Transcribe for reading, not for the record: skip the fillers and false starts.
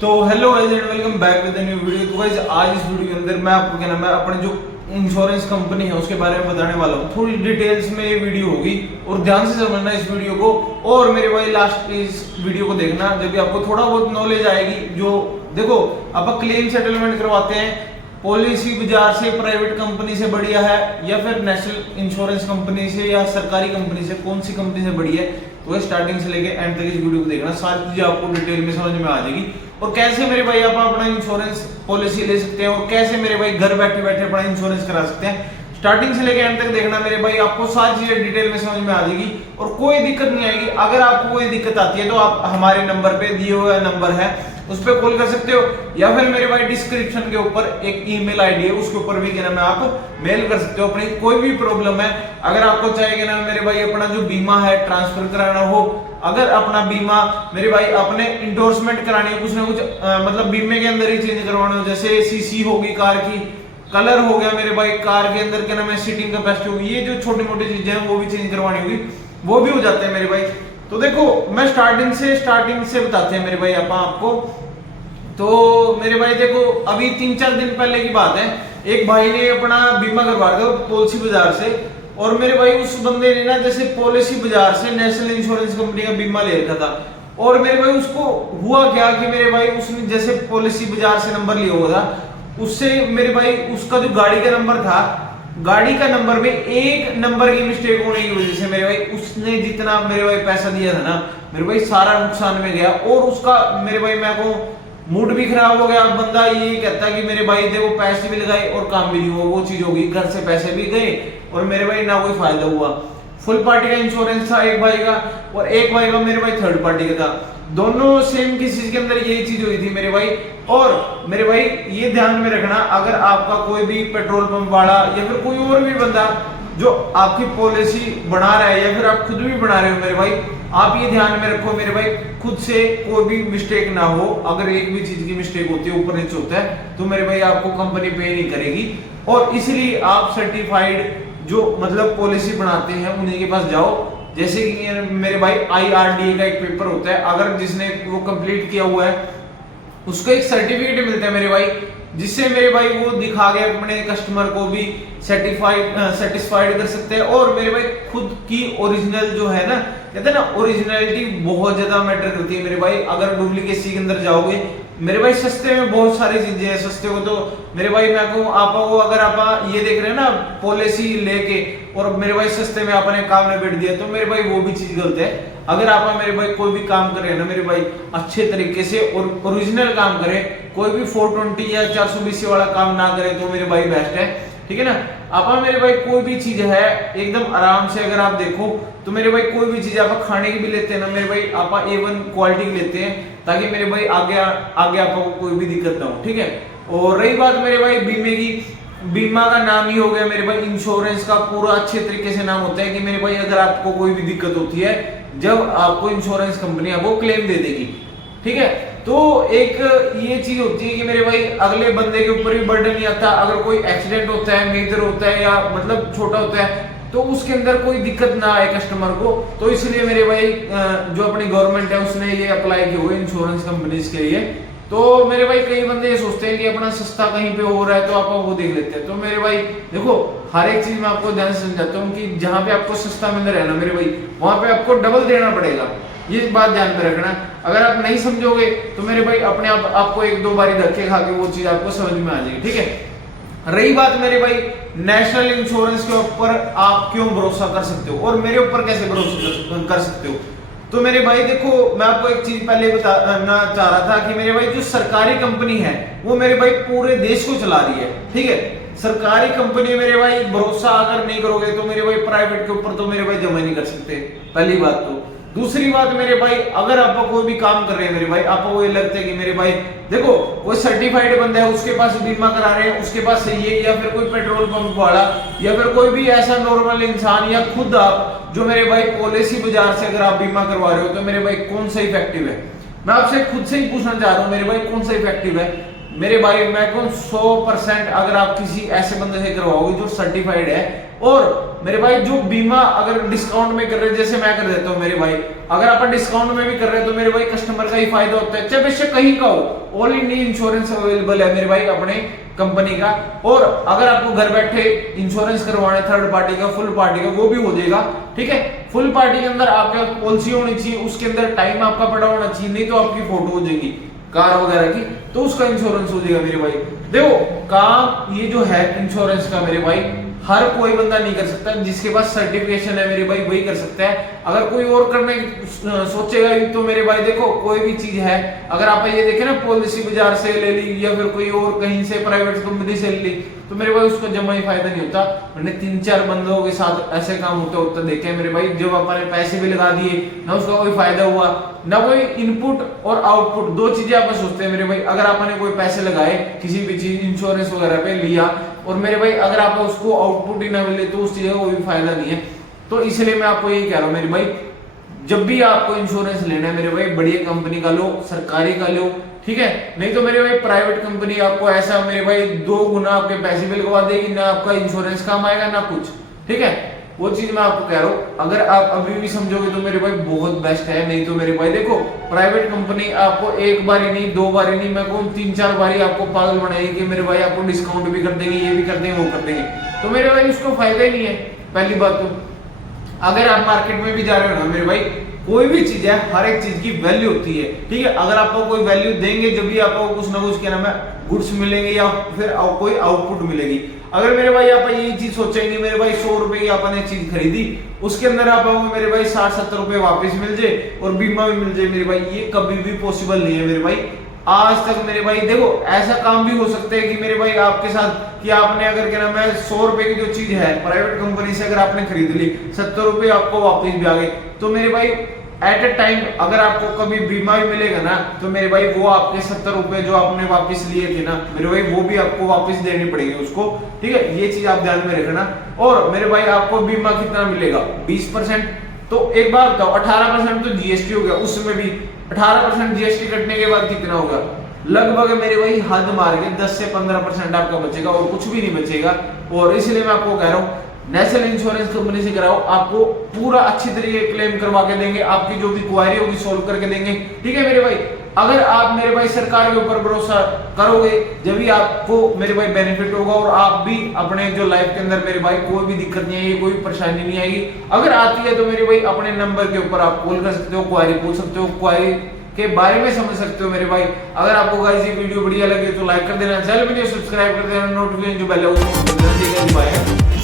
तो hello guys and welcome back with a new video. तो guys आज इस वीडियो के अंदर मैं आपको क्या नाम है अपने जो इंश्योरेंस कंपनी है उसके बारे में बताने वाला हूँ। थोड़ी डिटेल्स में ये वीडियो होगी और ध्यान से समझना इस वीडियो को। और मेरे भाई लास्ट इस वीडियो को देखना, जब भी आपको थोड़ा बहुत नॉलेज आएगी। जो देखो आप क्लेम सेटलमेंट करवाते हैं पॉलिसी बाजार से, प्राइवेट कंपनी से बढ़िया है या फिर नेशनल इंश्योरेंस कंपनी से या सरकारी कंपनी से, कौन सी कंपनी से बढ़िया है, तो स्टार्टिंग से लेके एंड तक इस वीडियो को देखना। सारी चीजें आपको डिटेल में समझ में आ जाएगी। और कैसे मेरे भाई आप अपना इंश्योरेंस पॉलिसी ले सकते हैं और कैसे मेरे भाई घर बैठे बैठे अपना इंश्योरेंस करा सकते हैं, स्टार्टिंग से लेके एंड तक देखना मेरे भाई। आपको सारी चीजें डिटेल में समझ में आ जाएगी और कोई दिक्कत नहीं आएगी। अगर आपको कोई दिक्कत आती है तो आप हमारे नंबर पे दिए हुए नंबर है उस पर कॉल कर सकते हो, या फिर मेरे भाई डिस्क्रिप्शन के ऊपर एक ईमेल आईडी है उसके ऊपर भी क्या नाम है आप मेल कर सकते हो अपनी कोई भी प्रॉब्लम है। अगर आपको चाहिए ना मेरे भाई अपना जो बीमा है ट्रांसफर कराना हो, अगर अपना बीमा मेरे भाई अपने इंडोर्समेंट करानी है, कुछ ना कुछ मतलब बीमे के अंदर ही चेंज करवाना हो, जैसे सीसी होगी कार की, कलर हो गया मेरे भाई कार के अंदर क्या नाम है सीटिंग कैपेसिटी होगी, ये जो छोटी मोटी चीजें हैं वो भी चेंज करवानी होगी, वो भी हो जाते हैं मेरे भाई। तो देखो मैं स्टार्टिंग से बताते हैं मेरे भाई आपको। तो मेरे भाई देखो अभी 3-4 दिन पहले की बात है, एक भाई ने अपना बीमा करवा दिया पॉलिसी बाजार से। और मेरे भाई उस बंदे ने ना जैसे पॉलिसी बाजार से नेशनल इंश्योरेंस कंपनी का बीमा ले रखा था। और मेरे भाई उसको हुआ क्या कि मेरे भाई उसने जैसे पॉलिसी बाजार से नंबर लिया हुआ था, उससे मेरे भाई उसका जो गाड़ी का नंबर था, गाड़ी का नंबर में एक नंबर की मिस्टेक होने की वजह से मेरे भाई उसने जितना मेरे भाई पैसा दिया था ना मेरे भाई सारा नुकसान में गया। और उसका मेरे भाई मैं को मूड भी खराब हो गया। बंदा ये कहता कि मेरे भाई देखो पैसे भी लगाए और काम भी नहीं हुआ, वो चीज होगी, घर से पैसे भी गए और मेरे भाई ना कोई फायदा हुआ। फुल पार्टी का इंश्योरेंस था एक भाई का और एक भाई का मेरे भाई थर्ड पार्टी का था, दोनों सेम किसी के अंदर यही चीज हुई थी मेरे भाई। और मेरे भाई ये ध्यान में रखना, अगर आपका कोई भी पेट्रोल पंप वाला या फिर कोई और भी बंदा जो आपकी पॉलिसी बना रहा है या फिर आप खुद भी बना रहे हो मेरे भाई, आप ये ध्यान में रखो मेरे भाई खुद से कोई भी मिस्टेक ना हो। अगर एक भी चीज की मिस्टेक होती है ऊपर नीचे होता है तो मेरे भाई आपको कंपनी पे नहीं करेगी। और इसलिए आप सर्टिफाइड जो मतलब पॉलिसी बनाते हैं उन्हीं के पास जाओ। जैसे कि मेरे भाई IRDA का एक पेपर होता है, अगर जिसने वो कंप्लीट किया हुआ है उसको एक सर्टिफिकेट मिलता है मेरे भाई, जिससे मेरे भाई वो दिखा के अपने कस्टमर को भी सेटिस्फाइड कर सकते हैं। और मेरे भाई खुद की ओरिजिनल जो है ना, कहते हैं ना ओरिजिनलिटी बहुत ज्यादा मैटर करती है मेरे भाई। अगर डुप्लीकेसी के अंदर जाओगे मेरे भाई सस्ते में बहुत सारी चीजें हैं, सस्ते को तो मेरे भाई मैं कहूँ आपको, अगर आप ये देख रहे हैं ना पॉलिसी लेके और मेरे भाई सस्ते में आपने काम निबेट दिया तो मेरे भाई वो भी चीज गलत है। अगर आप मेरे भाई कोई भी काम कर रहे हैं ना मेरे भाई अच्छे तरीके से और ओरिजिनल काम करें, कोई भी 420 या 420 वाला काम ना करें तो मेरे भाई बेस्ट है, ठीक है ना। आप मेरे भाई कोई भी चीज है एकदम आराम से अगर आप देखो तो मेरे भाई कोई भी चीज आप खाने की भी लेते हैं ना मेरे भाई आप A1 क्वालिटी की लेते हैं, ताकि मेरे भाई आगे आपको कोई भी दिक्कत ना हो, ठीक है। और रही बात मेरे भाई बीमे की, बीमा का नाम ही हो गया मेरे भाई इंश्योरेंस का पूरा अच्छे तरीके से नाम होता है कि मेरे भाई अगर आपको कोई भी दिक्कत होती है जब आपको इंश्योरेंस कंपनी आपको क्लेम दे देगी, ठीक है। तो एक ये चीज होती है कि मेरे भाई अगले बंदे के ऊपर भी बर्डन नहीं आता। अगर कोई एक्सीडेंट होता है, मेजर होता है या मतलब छोटा होता है तो उसके अंदर कोई दिक्कत ना आए कस्टमर को। तो इसलिए मेरे भाई जो अपनी गवर्नमेंट है उसने ये अप्लाई किए हुए इंश्योरेंस कंपनीज के लिए। तो मेरे भाई कई बंदे ये सोचते हैं कि अपना सस्ता कहीं पे हो रहा है तो आप वो देख लेते हैं। तो मेरे भाई देखो हर एक चीज मैं आपको ध्यान से समझाता हूँ कि जहां पे आपको सस्ता मिल रहा है ना मेरे भाई वहां पे आपको डबल देना पड़ेगा, ये बात ध्यान में रखना। अगर आप नहीं समझोगे तो मेरे भाई अपने आप आपको 1-2 बारी धक्के खा के वो चीज आपको समझ में आ जाएगी, ठीक है। रही बात मेरे भाई नेशनल इंश्योरेंस के ऊपर आप क्यों भरोसा कर सकते हो और मेरे ऊपर कैसे भरोसा कर सकते हो, तो मेरे भाई देखो मैं आपको एक चीज पहले बताना चाह रहा था कि मेरे भाई जो सरकारी कंपनी है वो मेरे भाई पूरे देश को चला रही है, ठीक है। सरकारी कंपनी मेरे भाई भरोसा अगर नहीं करोगे तो मेरे भाई प्राइवेट के ऊपर तो मेरे भाई जमा नहीं कर सकते, पहली बात। तो दूसरी बात मेरे भाई अगर आप कोई भी काम कर रहे हैं मेरे भाई आपको ये लगता है कि मेरे भाई देखो कोई सर्टिफाइड बंदा है उसके पास बीमा करा रहे हैं उसके पास सही है, या फिर कोई पेट्रोल पंप वाला या फिर कोई भी ऐसा नॉर्मल इंसान या खुद आप जो मेरे भाई पॉलिसी बाजार से अगर आप बीमा करवा रहे हो तो मेरे भाई कौन सा इफेक्टिव है। मैं आपसे खुद से ही पूछना चाह रहा हूँ मेरे भाई कौन सा इफेक्टिव है। मेरे भाई मैं कहूँ 100% अगर आप किसी ऐसे बंदे से करवाओगे जो सर्टिफाइड है, और मेरे भाई जो बीमा अगर डिस्काउंट में कर रहे हैं, जैसे मैं कर देता हूँ मेरे भाई, अगर आप डिस्काउंट में भी कर रहे हैं तो मेरे भाई कस्टमर का ही फायदा होता है, चाहे बेशक कहीं का हो। ऑल इंडिया इंश्योरेंस अवेलेबल है मेरे भाई अपने कंपनी का। और अगर आपको घर बैठे इंश्योरेंस करवाना है थर्ड पार्टी का, फुल पार्टी का, वो भी हो जाएगा। ठीक है, फुल पार्टी के अंदर आपका पॉलिसी होनी चाहिए, उसके अंदर टाइम आपका पड़ा होना चाहिए, नहीं तो आपकी फोटो हो जाएगी कार वगैरह की, तो उसका इंश्योरेंस हो जाएगा मेरे भाई। देखो काम ये जो है इंश्योरेंस का मेरे भाई, हर कोई बंदा नहीं कर सकता, जिसके पास सर्टिफिकेशन है मेरे भाई वही कर सकता है। अगर कोई और करने सोचेगा तो मेरे भाई देखो कोई भी चीज है, अगर आप ये देखें ना पॉलिसी बाजार से ले ली या फिर कोई और कहीं से प्राइवेट कंपनी से ले ली, तो मेरे भाई उसको जमा ही फायदा नहीं होता। मैंने 3-4 बंदों के साथ ऐसे काम होते होते देखे मेरे भाई, जब अपने पैसे भी लगा दिए ना उसका कोई फायदा हुआ ना कोई इनपुट और आउटपुट, दो चीजें आप सोचते हैं मेरे भाई। अगर आपने कोई पैसे लगाए किसी भी चीज इंश्योरेंस वगैरह पे लिया, और मेरे भाई अगर आप उसको आउटपुट ही ना मिले तो उस चीज का कोई फायदा नहीं है। तो इसलिए मैं आपको यही कह रहा हूँ मेरे भाई, जब भी आपको इंश्योरेंस लेना है मेरे भाई बढ़िया कंपनी का लो, सरकारी का लो, ठीक है। नहीं तो मेरे भाई प्राइवेट कंपनी आपको ऐसा मेरे भाई 2 गुना आपके पैसे भी लगवा देगी, ना आपका इंश्योरेंस काम आएगा ना कुछ, ठीक है। वो चीज मैं आपको कह रहा हूँ, अगर आप अभी भी समझोगे तो मेरे भाई बहुत बेस्ट है। नहीं तो मेरे भाई देखो प्राइवेट कंपनी आपको एक बार ही नहीं, 2 बार ही नहीं, मैं कहूँ 3-4 बार आपको पागल बनाएगी कि मेरे भाई आपको डिस्काउंट भी कर देंगे, ये भी कर देंगे, वो कर देंगे, तो मेरे भाई उसको फायदा ही नहीं है। पहली बात तो अगर आप मार्केट में भी जा रहे हो ना मेरे भाई, कोई भी चीज है हर एक चीज की वैल्यू होती है, ठीक है। अगर आपको कोई वैल्यू देंगे जब भी आपको कुछ ना कुछ क्या नाम है गुड्स मिलेंगे या फिर कोई आउटपुट मिलेगी। अगर मेरे भाई आप ये चीज सोचेंगे मेरे भाई 100 रुपए की आपने चीज खरीदी, उसके अंदर आप मेरे भाई 60-70 रुपए वापस मिल जाए और बीमा भी मिल जाए मेरे भाई, ये कभी भी पॉसिबल नहीं है मेरे भाई आज तक। मेरे भाई देखो ऐसा काम भी हो सकता है कि मेरे भाई आपके साथ कि आपने अगर क्या नाम है 100 रुपए की जो चीज है प्राइवेट कंपनी से अगर आपने खरीद ली, 70 रुपए आपको वापस भी आ गए, तो मेरे भाई एट ए टाइम अगर आपको कभी बीमा भी मिलेगा ना, तो मेरे भाई वो आपके 70 रुपए जो आपने वापस लिए थे ना मेरे भाई, वो भी आपको वापस देनी पड़ेगी उसको, ठीक है। ये चीज आप ध्यान में रखना। और मेरे भाई आपको बीमा कितना मिलेगा? 20%। तो एक बार बताओ 18% तो जीएसटी हो गया, उसमें भी 18% जीएसटी कटने के बाद कितना होगा? लगभग मेरे भाई हद मार के 10 से 15% आपका बचेगा और कुछ भी नहीं बचेगा। और इसलिए मैं आपको कह रहा हूँ नेशनल इंश्योरेंस कंपनी से कराओ, आपको पूरा अच्छी तरीके क्लेम करवा के देंगे, आपकी जो भी क्वारी होगी सोल्व करके देंगे, ठीक है मेरे भाई। अगर आप मेरे भाई सरकार के ऊपर भरोसा करोगे जब भी आपको मेरे भाई बेनिफिट होगा, और आप भी अपने जो लाइफ के अंदर मेरे भाई कोई भी दिक्कत नहीं आएगी, कोई परेशानी नहीं आएगी। अगर आती है तो मेरे भाई अपने नंबर के ऊपर आप कॉल कर सकते हो, क्वारी पूछ सकते हो, क्वारी के बारे में समझ सकते हो मेरे भाई। अगर आपको गाइस ये वीडियो बढ़िया लगे तो लाइक कर देना, चैनल को सब्सक्राइब कर देना, नोटिफिकेशन जो बेल है उसको दबा देना।